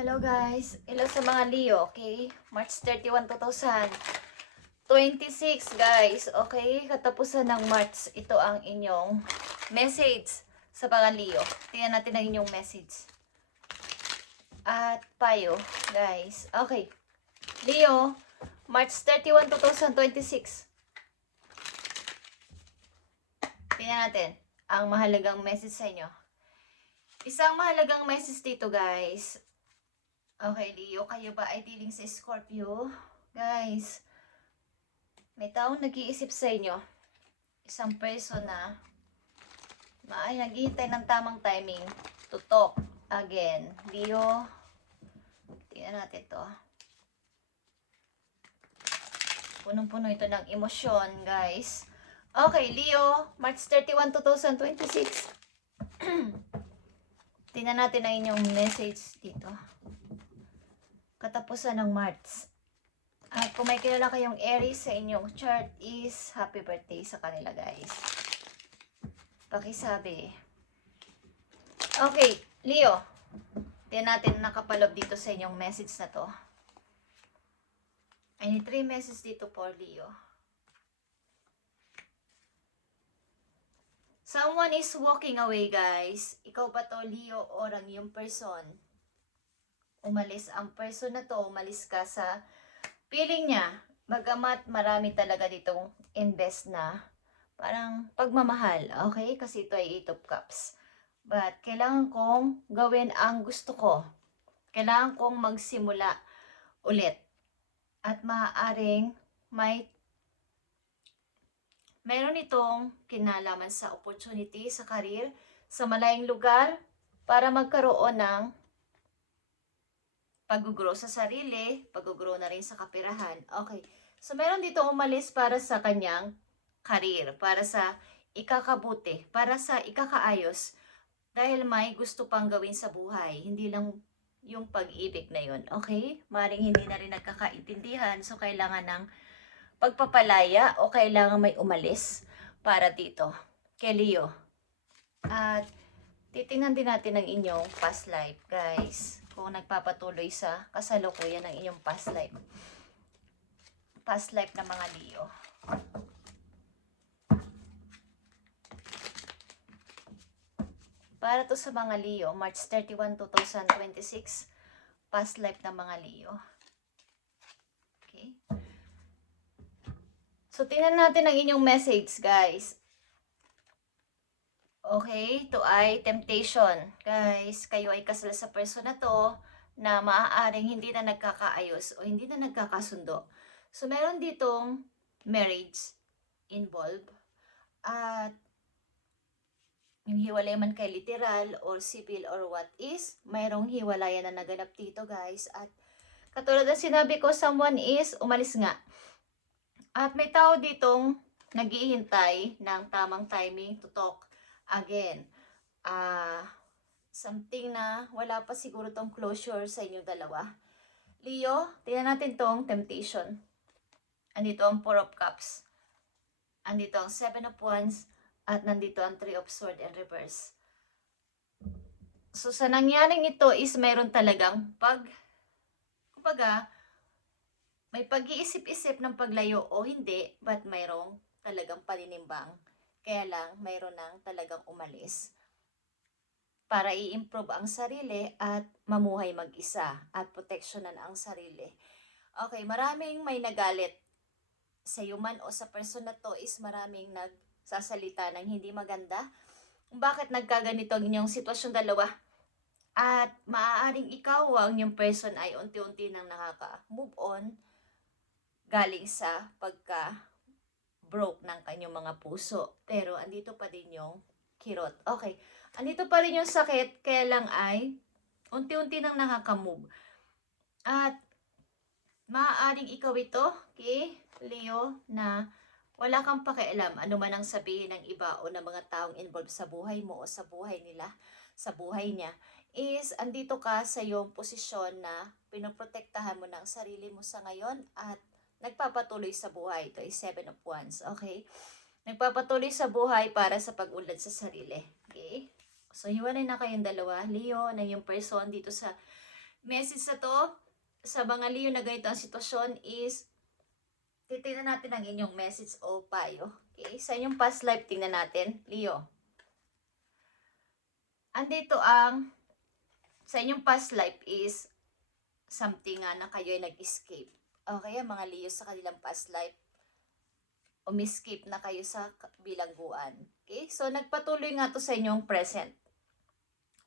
Hello guys, hello sa mga Leo, okay? March 31, 2026 guys, okay? Katapusan ng March, ito ang inyong message sa mga Leo. Tingnan natin ang inyong message. At payo, guys. Okay. Leo, March 31, 2026. Tingnan natin ang mahalagang message sa inyo. Isang mahalagang message dito guys. Okay, Leo, kayo ba ay dealing sa Scorpio? Guys, may taong nag-iisip sa inyo. Isang person na ay naghihintay ng tamang timing to talk again. Leo, tingnan natin to. Punong-puno ito ng emosyon, guys. Okay, Leo, March 31, 2026. Tingnan natin ang inyong message dito. Katapusan ng March. At kung may kilala kayong Aries sa inyong chart is happy birthday sa kanila guys. Pakisabi. Okay, Leo. Tingnan natin nakapalob dito sa inyong message na to. I need 3 messages dito for Leo. Someone is walking away guys. Ikaw ba to Leo o ang yung person? Umalis ang person na to, umalis ka sa feeling niya, bagamat marami talaga ditong invest na parang pagmamahal, okay? Kasi ito ay 8 of Cups. But kailangan kong gawin ang gusto ko. Kailangan kong magsimula ulit. At maaaring meron itong kinalaman sa opportunity, sa career, sa malayong lugar para magkaroon ng pag-grow sa sarili, pag-grow na rin sa kapirahan. Okay. So, meron dito umalis para sa kanyang career, para sa ikakabuti, para sa ikakaayos. Dahil may gusto pang gawin sa buhay. Hindi lang yung pag-ibig na yun. Okay? Maring hindi na rin nagkakaintindihan. So, kailangan ng pagpapalaya o kailangan may umalis para dito. Kay Leo. At titingnan din natin ang inyong past life, guys. Kung nagpapatuloy sa kasalukuyan ng inyong past life. Past life ng mga Leo. Para to sa mga Leo, March 31, 2026. Past life ng mga Leo. Okay. So, tingnan natin ang inyong message, guys. Okay, to ay temptation. Guys, kayo ay kasal sa person na to na maaaring hindi na nagkakaayos o hindi na nagkakasundo. So, meron ditong marriage involved. At yung hiwalay man kay literal or civil or what is, mayroong hiwalayan na naganap dito guys. At katulad ng sinabi ko, someone is umalis nga. At may tao ditong naghihintay ng tamang timing to talk again. Something na wala pa siguro tong closure sa inyong dalawa. Leo, tingnan natin tong temptation. Andito ang 4 of Cups. Andito ang 7 of Wands. At nandito ang 3 of Swords in reverse. So, sa nangyaring ito is mayroon talagang kumbaga, may pag-iisip-isip ng paglayo o hindi, but mayroong talagang paninimbang. Kaya lang, mayroon nang talagang umalis para i-improve ang sarili at mamuhay mag-isa at proteksyonan ang sarili. Okay, maraming may nagalit sa human o sa person na to is maraming nagsasalita ng hindi maganda. Bakit nagkaganito ang inyong sitwasyon dalawa? At maaaring ikaw ang yung person ay unti-unti nang nakaka-move on galing sa pagka-broke ng kanyang mga puso. Pero andito pa din yung kirot. Okay, andito pa rin yung sakit, kaya lang ay unti-unti nang nakaka-move. At maaaring ikaw ito, okay, Leo, na wala kang pakialam ano man ang sabihin ng iba o ng mga taong involved sa buhay mo o sa buhay nila, sa buhay niya, is andito ka sa iyong posisyon na pinoprotektahan mo ng sarili mo sa ngayon at nagpapatuloy sa buhay. Ito ay 7 of Wands, okay? Nagpapatuloy sa buhay para sa pag-unlad sa sarili, okay? So, hiwalay na kayong dalawa, Leo, na yung person dito sa Message na to sa mga Leo na ganito ang sitwasyon is titingnan natin ang inyong message o payo. Okay? Sa inyong past life, tingnan natin. Leo. Andito ang sa inyong past life is something na kayo ay nag-escape. Okay, mga Leo sa kanilang past life, umi-escape na kayo sa bilangguan. Okay, so nagpatuloy nga to sa inyong present.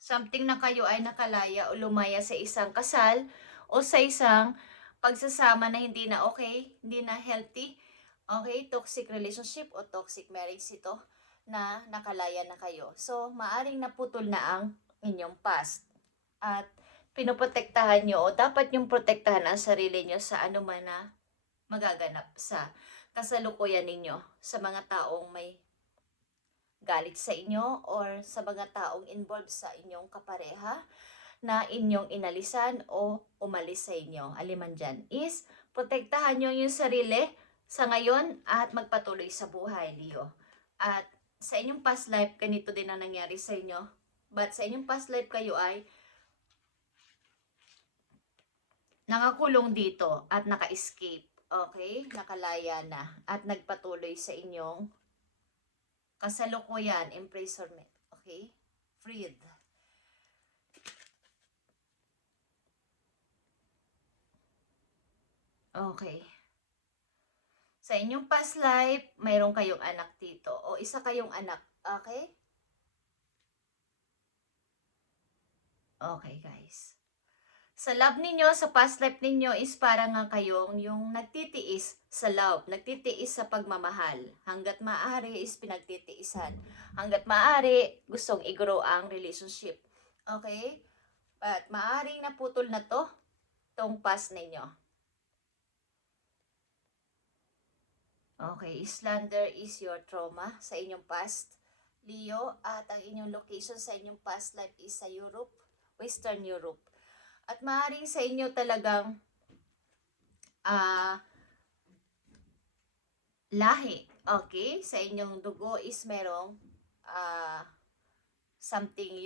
Something na kayo ay nakalaya o lumaya sa isang kasal o sa isang pagsasama na hindi na okay, hindi na healthy. Okay, toxic relationship o toxic marriage ito na nakalaya na kayo. So, maaring naputol na ang inyong past. At pinoprotektahan nyo o dapat yung protektahan ang sarili nyo sa anuman na magaganap sa kasalukuyan ninyo sa mga taong may galit sa inyo or sa mga taong involved sa inyong kapareha na inyong inalisan o umalis sa inyo. Aliman dyan is protektahan nyo yung sarili sa ngayon at magpatuloy sa buhay, Leo. At sa inyong past life, ganito din ang nangyari sa inyo. But sa inyong past life kayo ay nakakulong dito at naka-escape. Okay? Nakalaya na at nagpatuloy sa inyong kasalukuyan, imprisonment. Okay? Freed. Okay. Sa inyong past life, mayroon kayong anak dito o isa kayong anak. Okay? Okay, guys. Sa love ninyo, sa past life ninyo is parang nga kayong yung nagtitiis sa love, nagtitiis sa pagmamahal. Hanggat maaari is pinagtitiisan. Hanggat maaari, gustong i-grow ang relationship. Okay? But maaring naputol na to, tong past ninyo. Okay, slander is your trauma sa inyong past, Leo, at ang inyong location sa inyong past life is sa Europe, Western Europe. At maaaring sa inyo talagang lahi, okay? Sa inyong dugo is merong something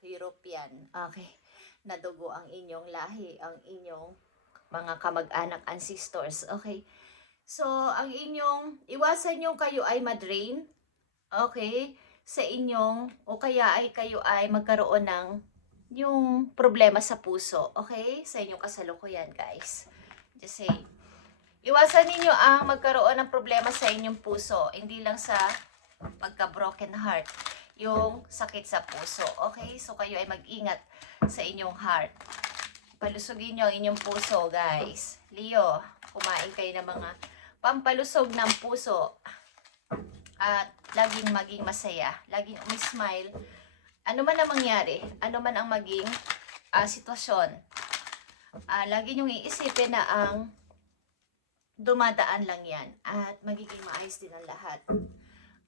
European, okay? Na dugo ang inyong lahi, ang inyong mga kamag-anak, ancestors, okay? So, ang inyong, iwasan nyo kayo ay madrain, okay? Sa inyong, o kaya ay kayo ay magkaroon ng yung problema sa puso, okay? Sa inyong kasalukuyan, guys. Just say, iwasan ninyo ang magkaroon ng problema sa inyong puso, hindi lang sa pagka-broken heart, yung sakit sa puso, okay? So, kayo ay mag-ingat sa inyong heart. Palusugin nyo ang inyong puso, guys. Leo, kumain kayo ng mga pampalusog ng puso at laging maging masaya, laging umismile. Ano man ang mangyari, ano man ang maging sitwasyon, lagi niyong iisipin na ang dumadaan lang yan at magiging maayos din ang lahat.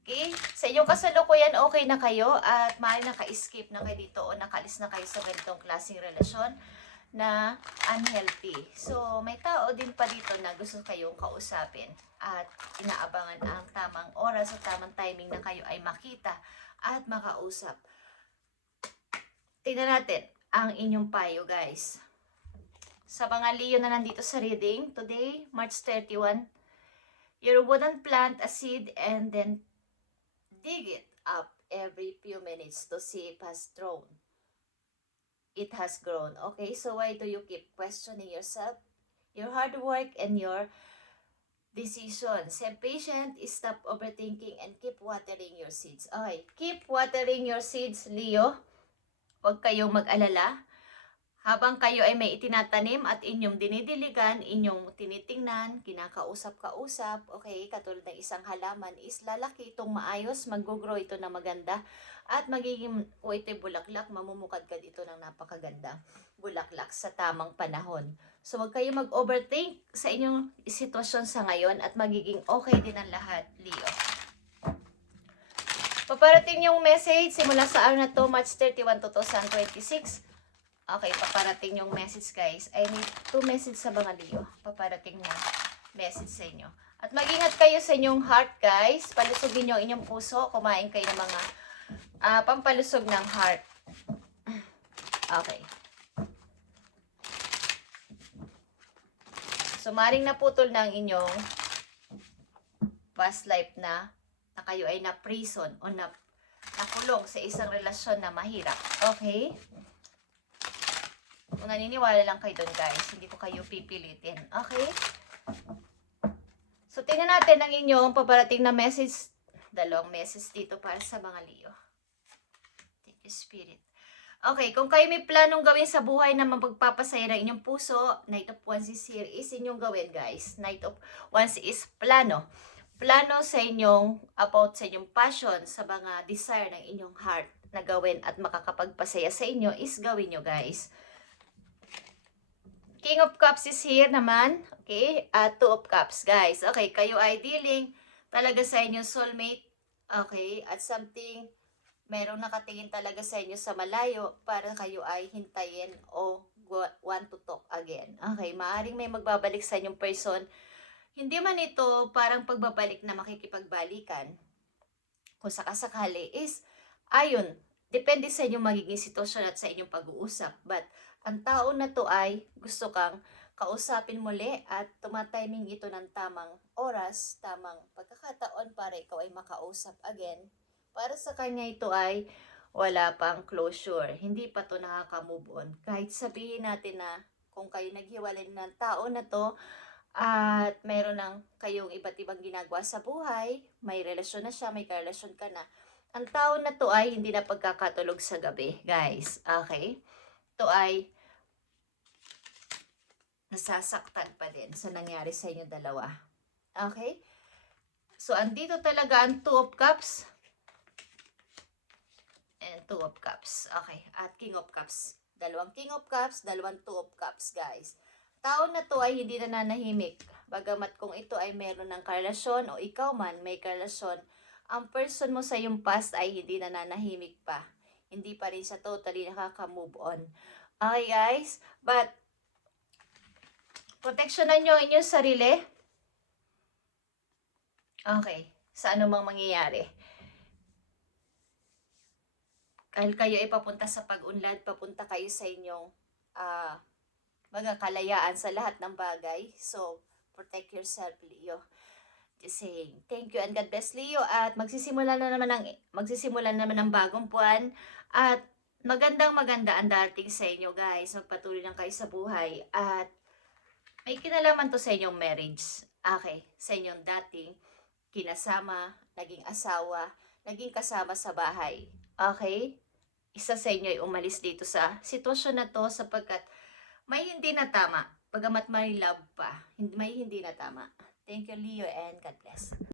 Okay? Sa inyong kasalukuyan, okay na kayo at maaari naka-escape na kayo dito o nakalis na kayo sa ganitong klaseng relasyon na unhealthy. So, may tao din pa dito na gusto kayong kausapin at inaabangan ang tamang oras at tamang timing na kayo ay makita at makausap. Tingnan natin ang inyong payo, guys. Sa mga Leo na nandito sa reading, today, March 31, you wouldn't plant a seed and then dig it up every few minutes to see if it has grown. Okay, so why do you keep questioning yourself, your hard work, and your decisions? Have patience, stop overthinking, and keep watering your seeds. Okay, keep watering your seeds, Leo. Huwag kayong mag-alala. Habang kayo ay may itinatanim at inyong dinidiligan, inyong tinitingnan, kinakausap-kausap, okay, katulad ng isang halaman, is lalaki itong maayos, mag-grow ito na maganda, at magiging, o ito'y bulaklak, mamumukad ka dito ng napakaganda bulaklak sa tamang panahon. So, huwag kayo mag-overthink sa inyong sitwasyon sa ngayon at magiging okay din ang lahat, Leo. Paparating yung message simula sa araw na to, March 31, 2026. Okay, paparating yung message, guys. I need 2 message sa mga Leo. Paparating na message sa inyo. At mag-ingat kayo sa inyong heart, guys. Palusugin nyo ang inyong puso. Kumain kayo ng mga pampalusog ng heart. Okay. So, maring naputol na ang inyong past life na kayo ay na-prison o nakulong sa isang relasyon na mahirap. Okay? Kung naniniwala lang kayo doon, guys, hindi ko kayo pipilitin. Okay? So, tingnan natin ang inyong paparating na message. Dalawang message dito para sa mga Leo. Thank you, Spirit. Okay, kung kayo may planong gawin sa buhay na mapagpapasaya ng inyong puso, Knight of Wands is here, is inyong gawin, guys. Knight of Wands is plano. Plano sa inyong, about sa inyong passion, sa mga desire ng inyong heart na gawin at makakapagpasaya sa inyo, is gawin nyo, guys. King of Cups is here naman. Okay, at Two of Cups, guys. Okay, kayo ay dealing talaga sa inyong soulmate. Okay, at something merong nakatingin talaga sa inyo sa malayo para kayo ay hintayin o want to talk again. Okay, maaring may magbabalik sa inyong person. Hindi man ito parang pagbabalik na makikipagbalikan. Kung sakasakali is, ayun, depende sa inyong magiging sitwasyon at sa inyong pag-uusap. But, ang tao na to ay gusto kang kausapin muli at tumatiming ito ng tamang oras, tamang pagkakataon para ikaw ay makausap again. Para sa kanya ito ay wala pang closure. Hindi pa to nakaka-move on. Kahit sabihin natin na kung kayo naghiwalay ng tao na to at mayroon ng kayong iba't ibang ginagawa sa buhay, may relasyon na siya, may karelasyon ka na, ang tao na to ay hindi na pagkakatulog sa gabi, guys. Okay? Ito ay nasasaktan pa din sa nangyari sa inyo dalawa. Okay? So, andito talaga ang Two of Cups and Two of Cups. Okay, at King of Cups. Dalawang King of Cups, dalawang Two of Cups, guys. Tao na to ay hindi nananahimik. Bagamat kung ito ay meron ng karelasyon o ikaw man may karelasyon, ang person mo sa iyong past ay hindi nananahimik pa. Hindi pa rin siya totally nakaka-move on. Okay, guys? But, proteksyonan nyo ang inyong sarili. Okay, sa anumang mangyayari. Dahil kayo ay papunta sa pag-unlad, papunta kayo sa inyong mga kalayaan sa lahat ng bagay. So, protect yourself, Leo. Just saying, thank you and God bless, Leo. At magsisimula naman ang bagong buwan. At maganda ang dating sa inyo, guys. Magpatuloy lang kayo sa buhay. At may kinalaman to sa inyong marriage. Okay, sa inyong dating kinasama, naging asawa, naging kasama sa bahay. Okay? Isa sa inyo ay umalis dito sa sitwasyon na to sapagkat may hindi na tama. Pagamat may love pa, may hindi na tama. Thank you, Leo, and God bless.